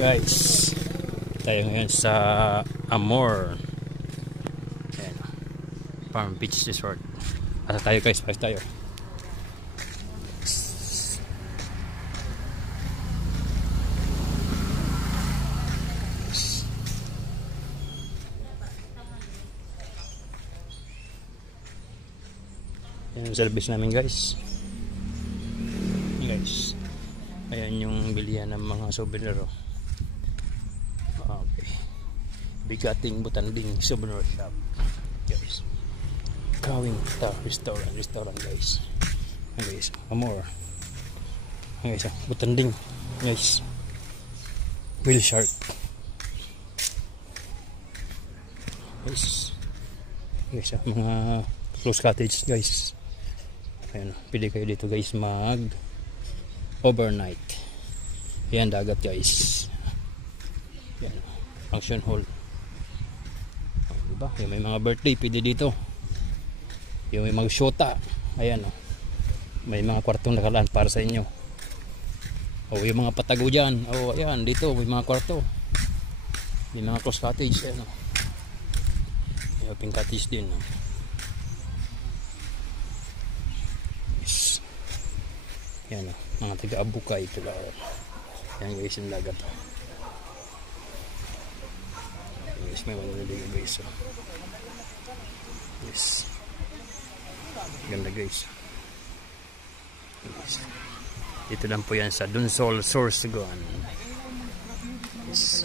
Guys, tayo ngayon sa Amor. Ayan, Farm Beach Resort. Asa tayo guys, pasok tayo. Ayan yung service namin guys. Guys, ayan yung bilihan ng mga souvenir. Okay, Bigating Butanding Souvenir Shop guys. Kawing ta restaurant guys. Ayan guys, Amor. Ayan guys, Butanding guys. Whale shark guys. Guys, mga close cottage guys. Ayan, pili kayo dito guys mag overnight. Ayan, dagat guys. Ayan, function hall. Diba? Yung may mga birthday pwede dito. Yung may mga shota, ayan, may mga kwartong nakalaan para sa inyo. O yung mga patago dyan, o ayan, dito may mga kwarto. May mga close cottage. Ayan, may open cottage din. Yes. Ayan, mga taga-Abukay ito. Ayan guys, yung dagat. Guys, may mga naligo guys. Yes, ganda guys. Yes. Dito lang po yan sa Dunsol, Sorsogon. Yes.